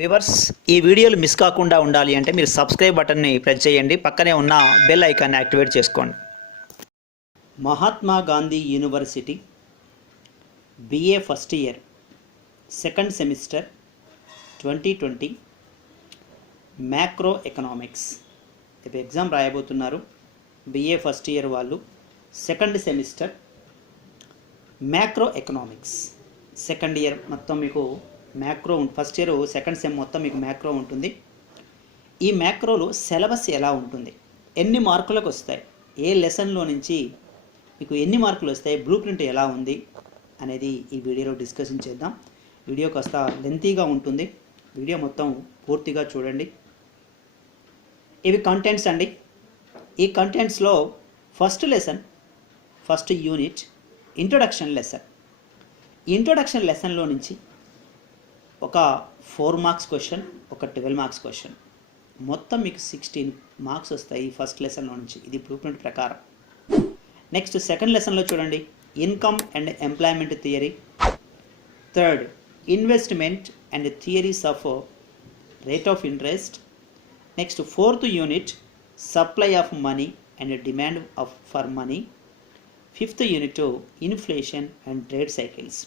Viewers, ఈ వీడియోలు miss కాకుండా ఉండాలి అంటే మీరు సబ్స్క్రైబ్ బటన్ని ప్రెస్ చేయండి, పక్కనే ఉన్న బెల్ ఐకాన్ యాక్టివేట్ చేసుకోండి. Mahatma Gandhi university BA first year second semester 2020 macro economics ఇప్పుడు ఎగ్జామ్ రాయబోతున్నారు. బిఏ ఫస్ట్ ఇయర్ వాళ్ళు second semester macro economics second year మొత్తం మీకు macro first year second sem మొత్తం మీకు మ్యాక్రో ఉంటుంది. ఈ మ్యాక్రోలో సిలబస్ ఎలా ఉంటుంది, ఎన్ని మార్కులకు వస్తాయి, ఏ లెసన్లో నుంచి మీకు ఎన్ని మార్కులు వస్తాయి, బ్లూ ప్రింట్ ఎలా ఉంది అనేది ఈ వీడియోలో డిస్కషన్ చేద్దాం. వీడియో కాస్త లెంతీగా ఉంటుంది, వీడియో మొత్తం పూర్తిగా చూడండి. ఇవి కంటెంట్స్ అండి. ఈ కంటెంట్స్లో first lesson first unit introduction lesson. ఈ ఇంట్రొడక్షన్ లెసన్లో నుంచి ఒక 4 మార్క్స్ క్వశ్చన్, ఒక 12 మార్క్స్ క్వశ్చన్, మొత్తం మీకు 16 మార్క్స్ వస్తాయి ఫస్ట్ లెసన్లో నుంచి. ఇది బ్లూ ప్రింట్ ప్రకారం. నెక్స్ట్ సెకండ్ లెసన్లో చూడండి, income and employment theory. Third, investment and theories of rate of interest. Next fourth unit, supply of money and demand for money. Fifth unit, inflation and trade cycles.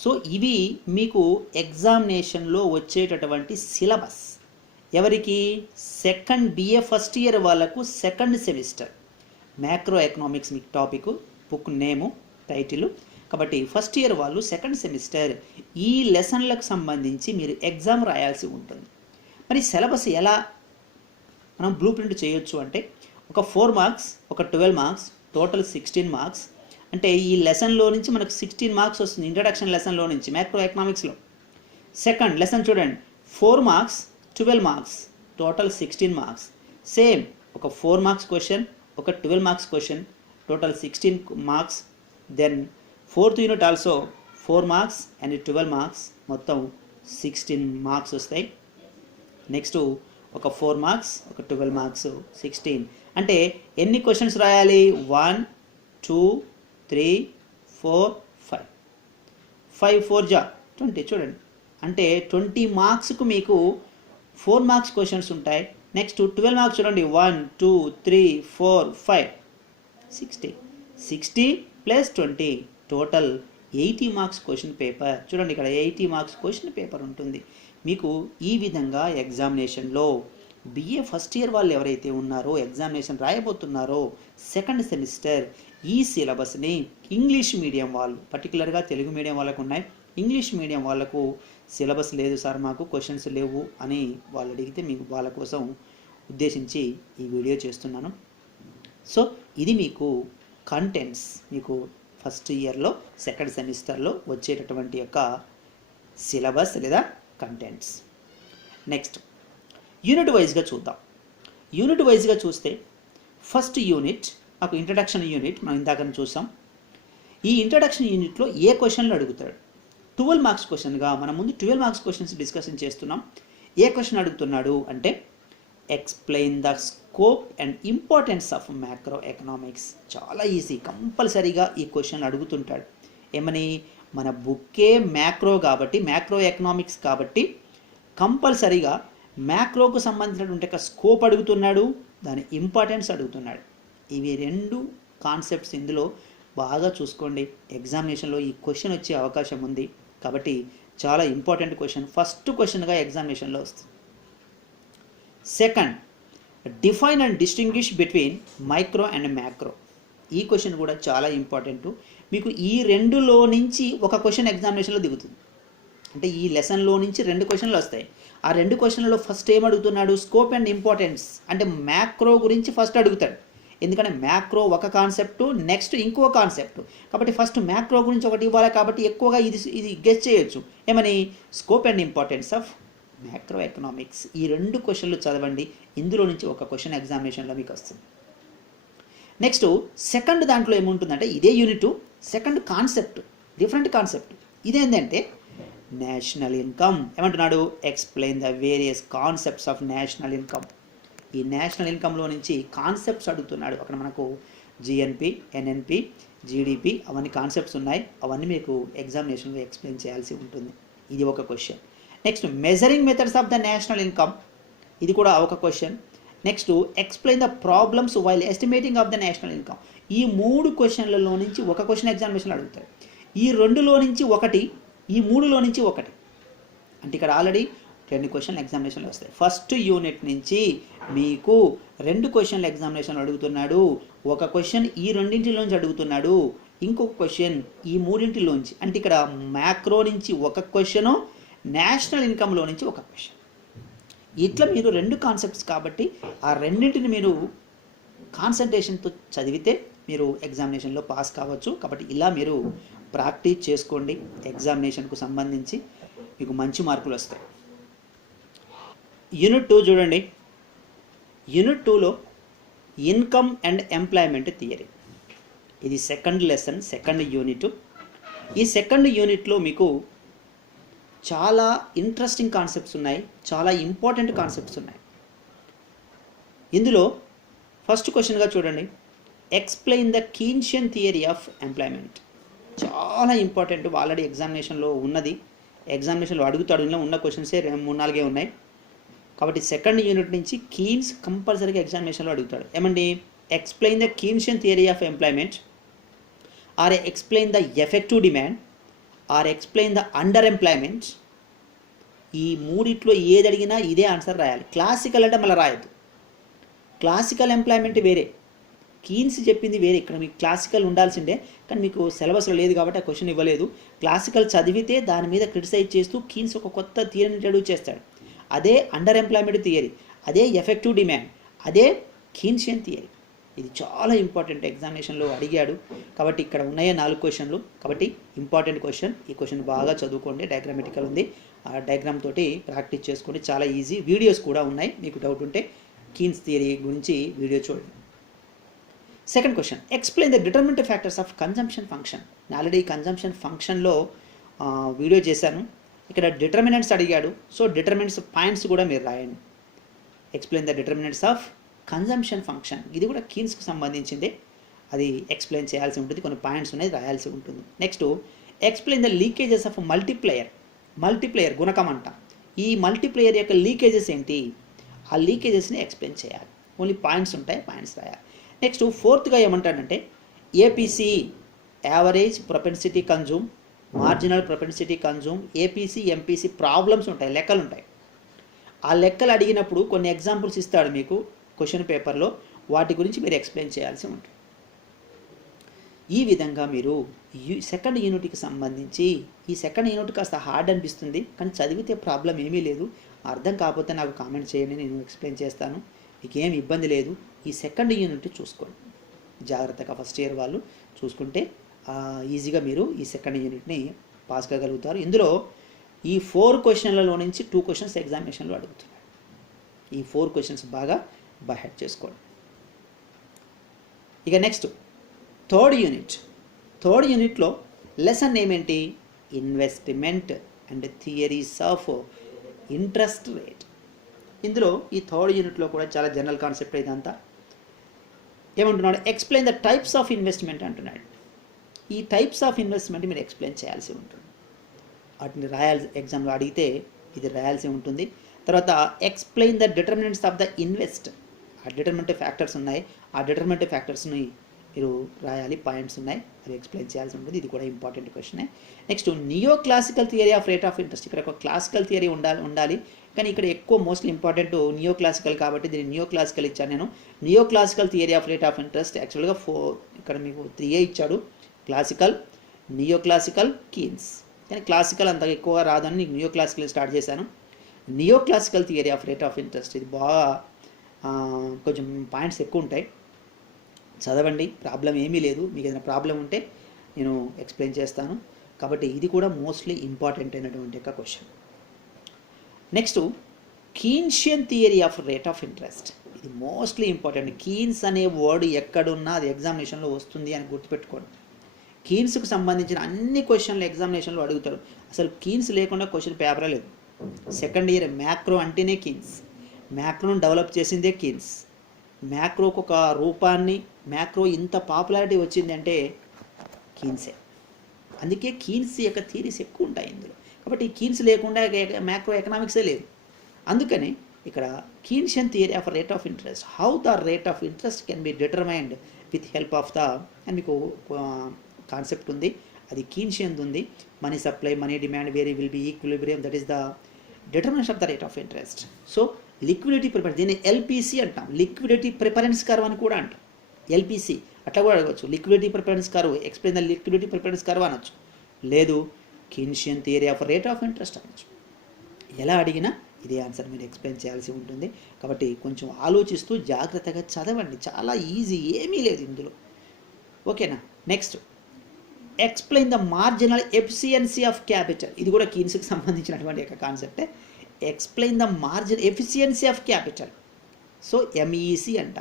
So ఇవి మీకు ఎగ్జామినేషన్లో వచ్చేటటువంటి syllabus. ఎవరికి? Second BA first year వాళ్ళకు second semester macro economics మీకు topic, book నేము, title. కాబట్టి first year వాళ్ళు second semester ఈ లెసన్లకు సంబంధించి మీరు ఎగ్జామ్ రాయాల్సి ఉంటుంది. మరి సిలబస్ ఎలా మనం బ్లూ ప్రింట్ చేయొచ్చు అంటే, ఒక 4 మార్క్స్, ఒక 12 మార్క్స్, టోటల్ 16 మార్క్స్. అంటే ఈ లెసన్లో నుంచి మనకు 16 మార్క్స్ వస్తుంది ఇంట్రడక్షన్ లెసన్లో నుంచి మ్యాక్రో ఎకనామిక్స్లో. సెకండ్ లెసన్ చూడండి, 4 marks, 12 marks, total 16 marks. Same ఒక 4 మార్క్స్ క్వశ్చన్, ఒక 12 marks question, total 16 marks. Then fourth unit also 4 marks and 12 marks, మొత్తం 16 మార్క్స్ వస్తాయి. నెక్స్ట్ ఒక 4 మార్క్స్, ఒక 12 మార్క్స్, 16. అంటే ఎన్ని క్వశ్చన్స్ రాయాలి? 1 2 3 4 5. 5 4 జా 20 చూడండి. అంటే 20 మార్క్స్కు మీకు 4 మార్క్స్ క్వశ్చన్స్ ఉంటాయి. నెక్స్ట్ 12 మార్క్స్ చూడండి, 1 2 3 4 5 60. 60 plus 20 total 80 marks question paper. చూడండి ఇక్కడ 80 మార్క్స్ క్వశ్చన్ పేపర్ ఉంటుంది మీకు. ఈ విధంగా ఎగ్జామినేషన్లో బిఏ ఫస్ట్ ఇయర్ వాళ్ళు ఎవరైతే ఉన్నారో, ఎగ్జామినేషన్ రాయబోతున్నారో సెకండ్ సెమిస్టర్, ఈ సిలబస్ని ఇంగ్లీష్ మీడియం వాళ్ళు, పర్టికులర్గా తెలుగు మీడియం వాళ్ళకు ఉన్నాయి, ఇంగ్లీష్ మీడియం వాళ్ళకు సిలబస్ లేదు సార్ మాకు క్వశ్చన్స్ లేవు అని వాళ్ళు అడిగితే మీకు వాళ్ళ కోసం ఉద్దేశించి ఈ వీడియో చేస్తున్నాను. సో ఇది మీకు కంటెంట్స్, మీకు ఫస్ట్ ఇయర్లో సెకండ్ సెమిస్టర్లో వచ్చేటటువంటి యొక్క సిలబస్ లేదా కంటెంట్స్. నెక్స్ట్ యూనిట్ వైజ్గా చూద్దాం. యూనిట్ వైజ్గా చూస్తే ఫస్ట్ యూనిట్ మాకు ఇంట్రడక్షన్ యూనిట్ మనం ఇందాక చూసాం. ఈ ఇంట్రడక్షన్ యూనిట్లో ఏ క్వశ్చన్లు అడుగుతాడు? 12 మార్క్స్ క్వశ్చన్గా మనం ముందు 12 మార్క్స్ క్వశ్చన్స్ డిస్కషన్ చేస్తున్నాం. ఏ క్వశ్చన్ అడుగుతున్నాడు అంటే, explain the scope and importance of macro economics. చాలా ఈజీ, కంపల్సరీగా ఈ క్వశ్చన్ అడుగుతుంటాడు. ఏమని? మన బుక్కే మ్యాక్రో కాబట్టి, మ్యాక్రో ఎకనామిక్స్ కాబట్టి కంపల్సరీగా మ్యాక్రోకు సంబంధించినటువంటి ఒక స్కోప్ అడుగుతున్నాడు, దాని ఇంపార్టెన్స్ అడుగుతున్నాడు. ఇవి 2 కాన్సెప్ట్స్ ఇందులో బాగా చూసుకోండి. ఎగ్జామినేషన్లో ఈ క్వశ్చన్ వచ్చే అవకాశం ఉంది కాబట్టి చాలా ఇంపార్టెంట్ క్వశ్చన్, ఫస్ట్ క్వశ్చన్గా ఎగ్జామినేషన్లో వస్తుంది. Second, define and distinguish between micro and macro. ఈ క్వశ్చన్ కూడా చాలా ఇంపార్టెంట్. మీకు ఈ 2లో నుంచి ఒక క్వశ్చన్ ఎగ్జామినేషన్లో దిగుతుంది. అంటే ఈ లెసన్లో నుంచి 2 క్వశ్చన్లు వస్తాయి. ఆ 2 క్వశ్చన్లలో ఫస్ట్ ఏం అడుగుతున్నాడు? Scope and importance. అంటే మ్యాక్రో గురించి ఫస్ట్ అడుగుతాడు. ఎందుకంటే మ్యాక్రో ఒక కాన్సెప్ట్, నెక్స్ట్ ఇంకో కాన్సెప్ట్. కాబట్టి ఫస్ట్ మ్యాక్రో గురించి ఒకటి ఇవ్వాలి కాబట్టి ఎక్కువగా ఇది గెస్ చేయొచ్చు. ఏమని? Scope and importance of macro economics. ఈ 2 క్వశ్చన్లు చదవండి. ఇందులో నుంచి ఒక క్వశ్చన్ ఎగ్జామినేషన్లో మీకు వస్తుంది. నెక్స్ట్ సెకండ్ దాంట్లో ఏముంటుందంటే, ఇదే unit second concept, different concept. ఇదేంటంటే నేషనల్ ఇన్కమ్. ఏమంటున్నాడు? Explain the various concepts of national income. ఈ నేషనల్ ఇన్కంలో నుంచి కాన్సెప్ట్స్ అడుగుతున్నాడు. అక్కడ మనకు జిఎన్పి, ఎన్ఎన్పి, జీడిపి అవన్నీ కాన్సెప్ట్స్ ఉన్నాయి. అవన్నీ మీకు ఎగ్జామినేషన్లో ఎక్స్ప్లెయిన్ చేయాల్సి ఉంటుంది. ఇది ఒక question. Next measuring methods of the national income, ఇది కూడా ఒక question. Next explain the problems while estimating of the national income. ఈ 3 క్వశ్చన్లలో నుంచి ఒక క్వశ్చన్ ఎగ్జామినేషన్లో అడుగుతారు. ఈ 2లో నుంచి ఒకటి, ఈ 3లో నుంచి ఒకటి. అంటే ఇక్కడ ఆల్రెడీ 2 క్వశ్చన్లు ఎగ్జామినేషన్లో వస్తాయి. ఫస్ట్ యూనిట్ నుంచి మీకు 2 క్వశ్చన్లు ఎగ్జామినేషన్లో అడుగుతున్నాడు. ఒక క్వశ్చన్ ఈ రెండింటిలోంచి అడుగుతున్నాడు, ఇంకొక క్వశ్చన్ ఈ 3ఇంటిలోంచి. అంటే ఇక్కడ మ్యాక్రో నుంచి ఒక క్వశ్చను, నేషనల్ ఇన్కమ్లో నుంచి ఒక క్వశ్చన్. ఇట్లా మీరు 2 కాన్సెప్ట్స్ కాబట్టి ఆ రెండింటిని మీరు కాన్సన్ట్రేషన్తో చదివితే మీరు ఎగ్జామినేషన్లో పాస్ కావచ్చు. కాబట్టి ఇలా మీరు ప్రాక్టీస్ చేసుకోండి. ఎగ్జామినేషన్కు సంబంధించి మీకు మంచి మార్కులు వస్తాయి. యూనిట్ 2 చూడండి. యూనిట్ 2లో ఇన్కమ్ అండ్ ఎంప్లాయ్మెంట్ థియరీ, ఇది సెకండ్ లెసన్, సెకండ్ యూనిట్. ఈ సెకండ్ యూనిట్లో మీకు చాలా ఇంట్రెస్టింగ్ కాన్సెప్ట్స్ ఉన్నాయి, చాలా ఇంపార్టెంట్ కాన్సెప్ట్స్ ఉన్నాయి. ఇందులో ఫస్ట్ క్వశ్చన్గా చూడండి, explain the Keynesian theory of employment. చాలా ఇంపార్టెంట్, ఆల్రెడీ ఎగ్జామినేషన్లో ఉన్నది, ఎగ్జామినేషన్లో అడుగుతాడు. ఇందులో ఉన్న క్వశ్చన్సే 3-4 ఉన్నాయి. కాబట్టి సెకండ్ యూనిట్ నుంచి కీన్స్ కంపల్సరీగా ఎగ్జామినేషన్లో అడుగుతాడు. ఏమండి, explain the Keynesian theory of employment, or explain the effective demand, or explain the under employment. ఈ 3 ఏది అడిగినా ఇదే ఆన్సర్ రాయాలి. క్లాసికల్ అంటే మళ్ళీ రాయద్దు. క్లాసికల్ ఎంప్లాయ్మెంట్ వేరే, కీన్స్ చెప్పింది వేరే. ఇక్కడ మీకు క్లాసికల్ ఉండాల్సిందే, కానీ మీకు సిలబస్లో లేదు కాబట్టి ఆ క్వశ్చన్ ఇవ్వలేదు. క్లాసికల్ చదివితే దాని మీద క్రిటిసైజ్ చేస్తూ కీన్స్ ఒక కొత్త థియరీని ఇంట్రడ్యూస్ చేస్తాడు. అదే అండర్ ఎంప్లాయ్మెంట్ థియరీ, అదే ఎఫెక్టివ్ డిమాండ్, అదే కీన్షియన్ థియరీ. ఇది చాలా ఇంపార్టెంట్, ఎగ్జామినేషన్లో అడిగాడు. కాబట్టి ఇక్కడ ఉన్నాయే 4 క్వశ్చన్లు. కాబట్టి ఇంపార్టెంట్ క్వశ్చన్, ఈ క్వశ్చన్ బాగా చదువుకోండి. డయాగ్రామెటికల్ ఉంది, ఆ డయాగ్రామ్ తోటి ప్రాక్టీస్ చేసుకోండి, చాలా ఈజీ. వీడియోస్ కూడా ఉన్నాయి, మీకు డౌట్ ఉంటే కీన్స్ థియరీ గురించి వీడియో చూడండి. Second question, explain the determinant factors of consumption function. నేను ఆల్రెడీ కన్జంప్షన్ ఫంక్షన్లో వీడియో చేశాను. ఇక్కడ డిటర్మినెంట్స్ అడిగాడు, సో డిటర్మినెంట్స్ పాయింట్స్ కూడా మీరు రాయండి. Explain the determinants of consumption function, ఇది కూడా కీన్స్కి సంబంధించిందే, అది ఎక్స్ప్లెయిన్ చేయాల్సి ఉంటుంది, కొన్ని పాయింట్స్ ఉన్నాయి రాయాల్సి ఉంటుంది. Next explain the leakages of multiplayer. Multiplayer గుణకం అంట, ఈ మల్టీప్లేయర్ యొక్క లీకేజెస్ ఏంటి, ఆ లీకేజెస్ని ఎక్స్ప్లెయిన్ చేయాలి. ఓన్లీ పాయింట్స్ ఉంటాయి, పాయింట్స్ రాయాలి. నెక్స్ట్ ఫోర్త్గా ఏమంటాడంటే APC, average propensity consume, marginal propensity consume, APC MPC problems ఉంటాయి, లెక్కలు ఉంటాయి. ఆ లెక్కలు అడిగినప్పుడు కొన్ని ఎగ్జాంపుల్స్ ఇస్తాడు మీకు క్వశ్చన్ పేపర్లో, వాటి గురించి మీరు ఎక్స్ప్లెయిన్ చేయాల్సి ఉంటుంది. ఈ విధంగా మీరు సెకండ్ యూనిట్కి సంబంధించి, ఈ సెకండ్ యూనిట్ కాస్త హార్డ్ అనిపిస్తుంది, కానీ చదివితే ప్రాబ్లం ఏమీ లేదు. అర్థం కాకపోతే నాకు కామెంట్ చేయండి, నేను ఎక్స్ప్లెయిన్ చేస్తాను, మీకు ఏమి ఇబ్బంది లేదు. ఈ సెకండ్ యూనిట్ చూసుకోండి జాగ్రత్తగా, ఫస్ట్ ఇయర్ వాళ్ళు చూసుకుంటే ఈజీగా మీరు ఈ సెకండ్ యూనిట్ని పాస్ కాగలుగుతారు. ఇందులో ఈ 4 క్వశ్చన్లలో నుంచి 2 క్వశ్చన్స్ ఎగ్జామినేషన్లో అడుగుతున్నారు. ఈ 4 క్వశ్చన్స్ బాగా బైహెడ్ చేసుకోండి. ఇక నెక్స్ట్ థర్డ్ యూనిట్లో లెసన్ ఏమేంటి, investment and theories of interest rate. ఇందులో ఈ థర్డ్ యూనిట్లో కూడా చాలా జనరల్ కాన్సెప్ట్ ఇదంతా. ఏమంటున్నాడు, explain the types of investment అంటున్నాడు. ఈ టైప్స్ ఆఫ్ ఇన్వెస్ట్మెంట్ మీరు ఎక్స్ప్లెయిన్ చేయాల్సి ఉంటుంది, వాటిని రాయాల్సి, ఎగ్జామ్లో అడిగితే ఇది రాయాల్సి ఉంటుంది. తర్వాత explain the determinants of the invest, ఆ డిటర్మినెంట్ ఫ్యాక్టర్స్ ఉన్నాయి, ఆ డిటర్మినెంట్ ఫ్యాక్టర్స్ని మీరు రాయాలి, పాయింట్స్ ఉన్నాయి, అది ఎక్స్ప్లెయిన్ చేయాల్సి ఉంటుంది. ఇది కూడా ఇంపార్టెంట్ క్వశ్చనే. Next neo classical theory of rate of interest. ఇక్కడ ఒక క్లాసికల్ థియరీ ఉండాలి, కానీ ఇక్కడ ఎక్కువ మోస్ట్లీ ఇంపార్టెంట్ నియో క్లాసికల్ కాబట్టి దీన్ని నియో క్లాసికల్ ఇచ్చాను నేను. Neo classical theory of rate of interest యాక్చువల్గా 4, ఇక్కడ మీకు 3 ఇచ్చాడు, క్లాసికల్, నియో క్లాసికల్, కీన్స్. కానీ క్లాసికల్ అంత ఎక్కువగా రాదని నీకు నియో క్లాసికల్ స్టార్ట్ చేశాను. Neo classical theory of rate of interest, ఇది బాగా కొంచెం పాయింట్స్ ఎక్కువ ఉంటాయి, చదవండి, ప్రాబ్లం ఏమీ లేదు. మీకు ఏదైనా ప్రాబ్లం ఉంటే నేను ఎక్స్ప్లెయిన్ చేస్తాను. కాబట్టి ఇది కూడా మోస్ట్లీ ఇంపార్టెంట్ అయినటువంటి ఒక question. Next Keynesian theory of rate of interest, ఇది మోస్ట్లీ ఇంపార్టెంట్. కీన్స్ అనే వర్డ్ ఎక్కడున్నా అది ఎగ్జామినేషన్లో వస్తుంది అని గుర్తుపెట్టుకోండి. కీన్స్కి సంబంధించిన అన్ని క్వశ్చన్లు ఎగ్జామినేషన్లో అడుగుతారు. అసలు కీన్స్ లేకుండా క్వశ్చన్ పేపరే లేదు. సెకండ్ ఇయర్ మ్యాక్రో అంటేనే కీన్స్, మ్యాక్రోను డెవలప్ చేసిందే కీన్స్. మ్యాక్రోకు ఒక రూపాన్ని, మ్యాక్రో ఇంత పాపులారిటీ వచ్చింది అంటే కీన్సే. అందుకే కీన్స్ యొక్క థియరీస్ ఎక్కువ ఉంటాయి ఇందులో. కాబట్టి కీన్స్ లేకుండా మ్యాక్రో ఎకనామిక్సే లేదు. అందుకని ఇక్కడ Keynesian theory of rate of interest, how the rate of interest can be determined with help of the అని మీకు కాన్సెప్ట్ ఉంది. అది కీన్షియన్ ఉంది. Money supply, money demand where will be equilibrium, that is the determination of the rate of interest. So liquidity preference, దీన్ని LPC అంటాం, liquidity preference curve అని కూడా అంటాం. ఎల్పిసి అట్లా కూడా అడగవచ్చు, liquidity preference curve, explain the liquidity preference curve అనొచ్చు, లేదు Keynesian theory of rate of interest అనొచ్చు. ఎలా అడిగినా ఇదే ఆన్సర్ మీరు ఎక్స్ప్లెయిన్ చేయాల్సి ఉంటుంది. కాబట్టి కొంచెం ఆలోచిస్తూ జాగ్రత్తగా చదవండి, చాలా ఈజీ, ఏమీ లేదు ఇందులో. ఓకేనా. Next, explain the marginal efficiency of capital. ఇది కూడా కీన్స్కి సంబంధించినటువంటి ఒక కాన్సెప్టే. Explain the margin efficiency of capital, so MEC అంట.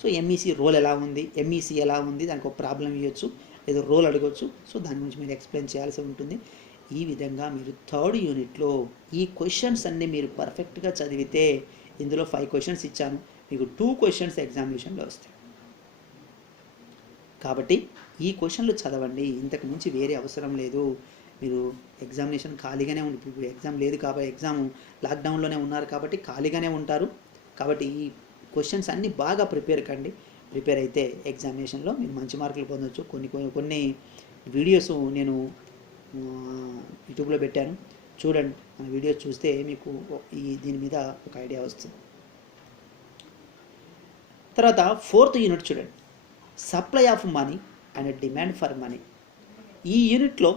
సో ఎంఈసి రోల్ ఎలా ఉంది, ఎంఈసి ఎలా ఉంది, దానికి ఒక ప్రాబ్లం ఇవ్వచ్చు, లేదా రోల్ అడగవచ్చు. సో దాని గురించి మీరు ఎక్స్ప్లెయిన్ చేయాల్సి ఉంటుంది. ఈ విధంగా మీరు థర్డ్ యూనిట్లో ఈ క్వశ్చన్స్ అన్నీ మీరు పర్ఫెక్ట్గా చదివితే, ఇందులో 5 క్వశ్చన్స్ ఇచ్చాను, మీకు 2 క్వశ్చన్స్ ఎగ్జామినేషన్లో వస్తాయి. కాబట్టి ఈ క్వశ్చన్లు చదవండి, ఇంతకు మించి వేరే అవసరం లేదు. మీరు ఎగ్జామినేషన్ ఖాళీగానే ఉంది, ఇప్పుడు ఎగ్జామ్ లేదు కాబట్టి, ఎగ్జామ్ లాక్డౌన్లోనే ఉన్నారు కాబట్టి ఖాళీగానే ఉంటారు. కాబట్టి ఈ క్వశ్చన్స్ అన్నీ బాగా ప్రిపేర్ అయితే ఎగ్జామినేషన్లో మీరు మంచి మార్కులు పొందవచ్చు. కొన్ని వీడియోస్ నేను యూట్యూబ్లో పెట్టాను, చూడండి. మన వీడియోస్ చూస్తే మీకు దీని మీద ఒక ఐడియా వస్తుంది. తర్వాత 4th యూనిట్ చూడండి, supply of money and demand for money. ఈ యూనిట్లో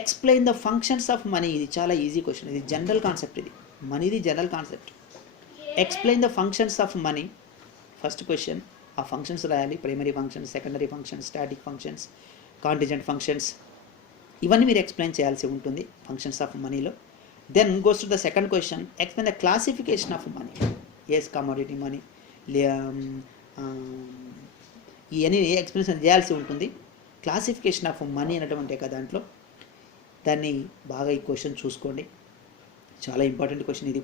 explain the functions of money. ఇది చాలా ఈజీ క్వశ్చన్, ఇది జనరల్ కాన్సెప్ట్, ఇది మనీది general concept. Explain the functions of money. First question, ఆ ఫంక్షన్స్ రాయాలి, primary functions, secondary functions, static functions, contingent functions, ఇవన్నీ మీరు ఎక్స్ప్లెయిన్ చేయాల్సి ఉంటుంది ఫంక్షన్స్ ఆఫ్ మనీలో. Then goes to the second question, explain the classification of money. As commodity money, ఇవన్నీ explain చేయాల్సి ఉంటుంది. క్లాసిఫికేషన్ ఆఫ్ మనీ అనేటువంటి దాంట్లో దాన్ని బాగా ఈ క్వశ్చన్ చూసుకోండి, చాలా ఇంపార్టెంట్ క్వశ్చన్ ఇది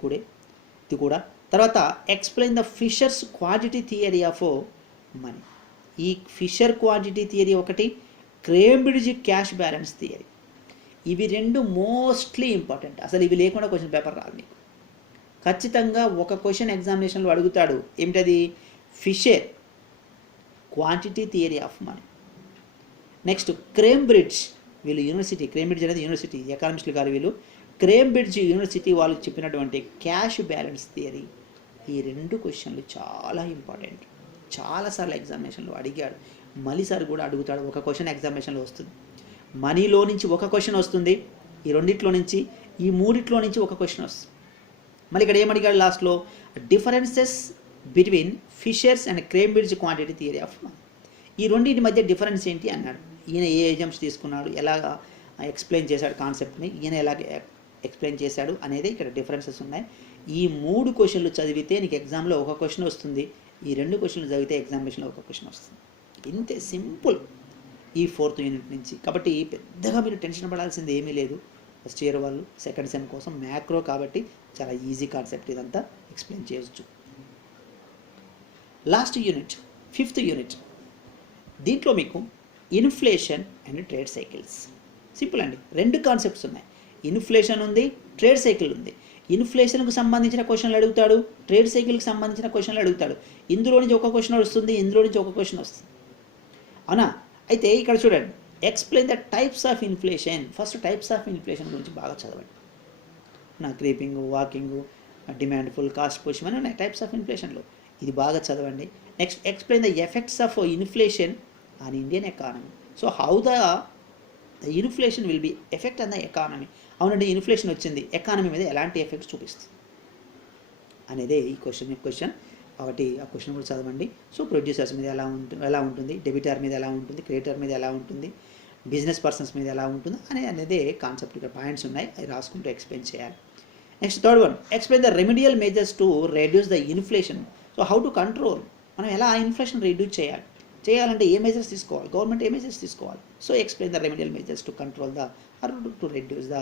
కూడా. తర్వాత explain the Fisher's quantity theory of money. ఈ ఫిషర్ క్వాంటిటీ థియరీ ఒకటి, కేంబ్రిడ్జ్ క్యాష్ బ్యాలెన్స్ థియరీ. ఇవి 2 మోస్ట్లీ ఇంపార్టెంట్. అసలు ఇవి లేకుండా క్వశ్చన్ పేపర్ రాదు మీకు. ఖచ్చితంగా ఒక క్వశ్చన్ ఎగ్జామినేషన్లో అడుగుతాడు, ఏమిటది, Fisher quantity theory of money. Next Cambridge, వీళ్ళు యూనివర్సిటీ, కేంబ్రిడ్జ్ అనేది యూనివర్సిటీ, ఎకానమిస్టులు కాదు వీళ్ళు, కేంబ్రిడ్జ్ యూనివర్సిటీ వాళ్ళు చెప్పినటువంటి క్యాష్ బ్యాలెన్స్ థియరీ. ఈ 2 క్వశ్చన్లు చాలా ఇంపార్టెంట్, చాలాసార్లు ఎగ్జామినేషన్లో అడిగాడు, మళ్ళీసారి కూడా అడుగుతాడు. ఒక క్వశ్చన్ ఎగ్జామినేషన్లో వస్తుంది, మనీలో నుంచి ఒక క్వశ్చన్ వస్తుంది, ఈ 2 నుంచి, ఈ 3 నుంచి ఒక క్వశ్చన్ వస్తుంది. మళ్ళీ ఇక్కడ ఏమడిగాడు లాస్ట్లో, differences between Fisher's and Cambridge quantity theory of money. ఈ 2 మధ్య డిఫరెన్స్ ఏంటి అన్నాడు. ఈయన ఏ ఎగ్జామ్స్ తీసుకున్నాడు, ఎలా ఎక్స్ప్లెయిన్ చేశాడు కాన్సెప్ట్ని, ఈయన ఎలా ఎక్స్ప్లెయిన్ చేశాడు అనేది ఇక్కడ డిఫరెన్సెస్ ఉన్నాయి. ఈ 3 క్వశ్చన్లు చదివితే నీకు ఎగ్జామ్లో ఒక క్వశ్చన్ వస్తుంది, ఈ 2 క్వశ్చన్లు చదివితే ఎగ్జామినేషన్లో ఒక క్వశ్చన్ వస్తుంది. ఇంతే సింపుల్ ఈ 4th యూనిట్ నుంచి. కాబట్టి పెద్దగా మీరు టెన్షన్ పడాల్సింది ఏమీ లేదు. ఫస్ట్ ఇయర్ వాళ్ళు సెకండ్ సెమ్ కోసం మ్యాక్రో కాబట్టి చాలా ఈజీ కాన్సెప్ట్, ఇదంతా ఎక్స్ప్లెయిన్ చేయవచ్చు. లాస్ట్ యూనిట్ 5th యూనిట్, దీంట్లో మీకు inflation and trade cycles. Simple అండి, 2 కాన్సెప్ట్స్ ఉన్నాయి, ఇన్ఫ్లేషన్ ఉంది, ట్రేడ్ సైకిల్ ఉంది. ఇన్ఫ్లేషన్కు సంబంధించిన క్వశ్చన్లు అడుగుతాడు, ట్రేడ్ సైకిల్కి సంబంధించిన క్వశ్చన్లు అడుగుతాడు. ఇందులో నుంచి ఒక క్వశ్చన్ వస్తుంది, ఇందులో నుంచి ఒక క్వశ్చన్ వస్తుంది, అవునా. అయితే ఇక్కడ చూడండి, explain the types of inflation. First types of inflation గురించి బాగా చదవండి. Creeping, walking, demand, full, cost push అని ఉన్నాయి టైప్స్ ఆఫ్ ఇన్ఫ్లేషన్లో, ఇది బాగా చదవండి. Next explain the effects of inflation on Indian economy. So how the inflation will be effect on the economy. అవునండి, inflation వచ్చింది, ఎకానమీ మీద ఎలాంటి ఎఫెక్ట్స్ చూపిస్తుంది అనేదే ఈ క్వశ్చన్. కాబట్టి ఆ క్వశ్చన్ కూడా చదవండి. సో ప్రొడ్యూసర్స్ మీద ఎలా ఉంటుంది, డెబిటర్ మీద ఎలా ఉంటుంది, క్రెడిటర్ మీద ఎలా ఉంటుంది, బిజినెస్ పర్సన్స్ మీద ఎలా ఉంటుంది అనేదే కాన్సెప్ట్. ఇక్కడ పాయింట్స్ ఉన్నాయి, అవి రాసుకుంటూ ఎక్స్ప్లెయిన్ చేయాలి. Next third one, explain the remedial measures to reduce the inflation. So how to control, మనం ఎలా ఆ ఇన్ఫ్లేషన్ రెడ్యూస్ చేయాలంటే ఏ మెజర్స్ తీసుకోవాలి, గవర్నమెంట్ ఏ మెజర్స్ తీసుకోవాలి. So explain the remedial measures to control the or to reduce the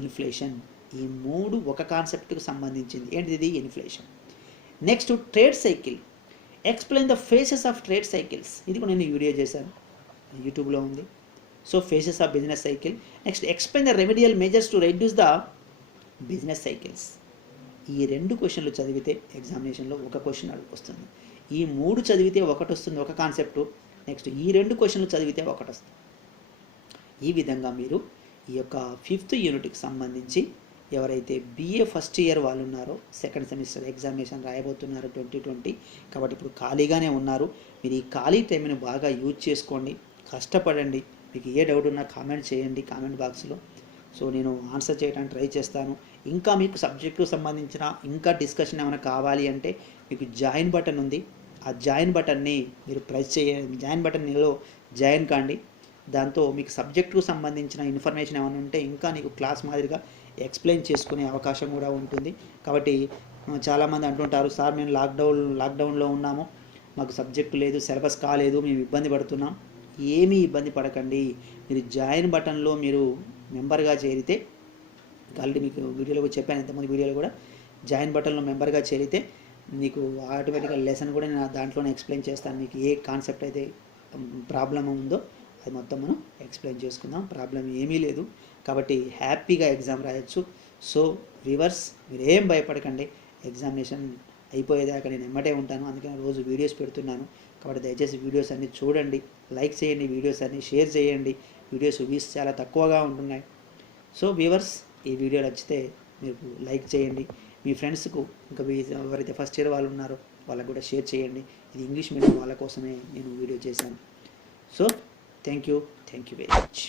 inflation. ఈ 3 ఒక కాన్సెప్ట్కి సంబంధించింది. ఏంటిది, inflation. Next trade cycle, explain the phases of trade cycles. ఇది కూడా నేను వీడియో చేశాను, యూట్యూబ్లో ఉంది, so faces of business cycle. Next explain the remedial measures to reduce the business cycles. ఈ 2 క్వశ్చన్లు చదివితే ఎగ్జామినేషన్లో ఒక క్వశ్చన్ వస్తుంది. ఈ 3 చదివితే ఒకటి వస్తుంది, ఒక కాన్సెప్టు. నెక్స్ట్ ఈ 2 క్వశ్చన్లు చదివితే ఒకటి వస్తుంది. ఈ విధంగా మీరు ఈ యొక్క 5th యూనిట్కి సంబంధించి ఎవరైతే BA ఫస్ట్ ఇయర్ వాళ్ళు ఉన్నారో సెకండ్ సెమిస్టర్ ఎగ్జామినేషన్ రాయబోతున్నారు 2020. కాబట్టి ఇప్పుడు ఖాళీగానే ఉన్నారు. మీరు ఈ ఖాళీ టైంని బాగా యూజ్ చేసుకోండి, కష్టపడండి. మీకు ఏ డౌట్ ఉన్నా కామెంట్ చేయండి కామెంట్ బాక్స్లో. సో నేను ఆన్సర్ చేయడానికి ట్రై చేస్తాను. ఇంకా మీకు సబ్జెక్టుకు సంబంధించిన ఇంకా డిస్కషన్ ఏమైనా కావాలి అంటే మీకు జాయిన్ బటన్ ఉంది. ఆ జాయిన్ బటన్ని మీరు ప్రెస్ చేయండి. జాయిన్ బటన్లో జాయిన్ కాండి. దాంతో మీకు సబ్జెక్టుకు సంబంధించిన ఇన్ఫర్మేషన్ ఏమైనా ఉంటే ఇంకా నీకు క్లాస్ మాదిరిగా ఎక్స్ప్లెయిన్ చేసుకునే అవకాశం కూడా ఉంటుంది. కాబట్టి చాలామంది అంటుంటారు, సార్ మేము లాక్డౌన్లో ఉన్నాము, మాకు సబ్జెక్టు లేదు, సిలబస్ కాలేదు, మేము ఇబ్బంది పడుతున్నాం. ఏమీ ఇబ్బంది పడకండి. మీరు జాయిన్ బటన్లో మీరు మెంబర్గా చేరితే, ఆల్రెడీ మీకు వీడియోలో కూడా చెప్పాను, ఇంతకుముందు వీడియోలో కూడా, జాయిన్ బటన్లో మెంబర్గా చేరితే మీకు ఆటోమేటిక్గా లెసన్ కూడా నేను దాంట్లోనే ఎక్స్ప్లెయిన్ చేస్తాను. మీకు ఏ కాన్సెప్ట్ అయితే ప్రాబ్లం ఉందో అది మొత్తం మనం ఎక్స్ప్లెయిన్ చేసుకుందాం. ప్రాబ్లం ఏమీ లేదు. కాబట్టి హ్యాపీగా ఎగ్జామ్ రాయొచ్చు. సో వ్యూవర్స్, మీరు ఏం భయపడకండి. ఎగ్జామినేషన్ అయిపోయేదాకా నేను ఎమ్మటే ఉంటాను. అందుకని రోజు వీడియోస్ పెడుతున్నాను. కాబట్టి దయచేసి వీడియోస్ అన్నీ చూడండి, లైక్ చేయండి, వీడియోస్ అన్నీ షేర్ చేయండి. వీడియోస్ వ్యూస్ చాలా తక్కువగా ఉంటున్నాయి. సో వ్యూవర్స్, ఈ వీడియో నచ్చితే మీరు లైక్ చేయండి. మీ ఫ్రెండ్స్కు ఇంకా ఎవరైతే ఫస్ట్ ఇయర్ వాళ్ళు ఉన్నారో వాళ్ళకు కూడా షేర్ చేయండి. ఇది ఇంగ్లీష్ మీడియం వాళ్ళ కోసమే నేను వీడియో చేశాను. So thank you very much.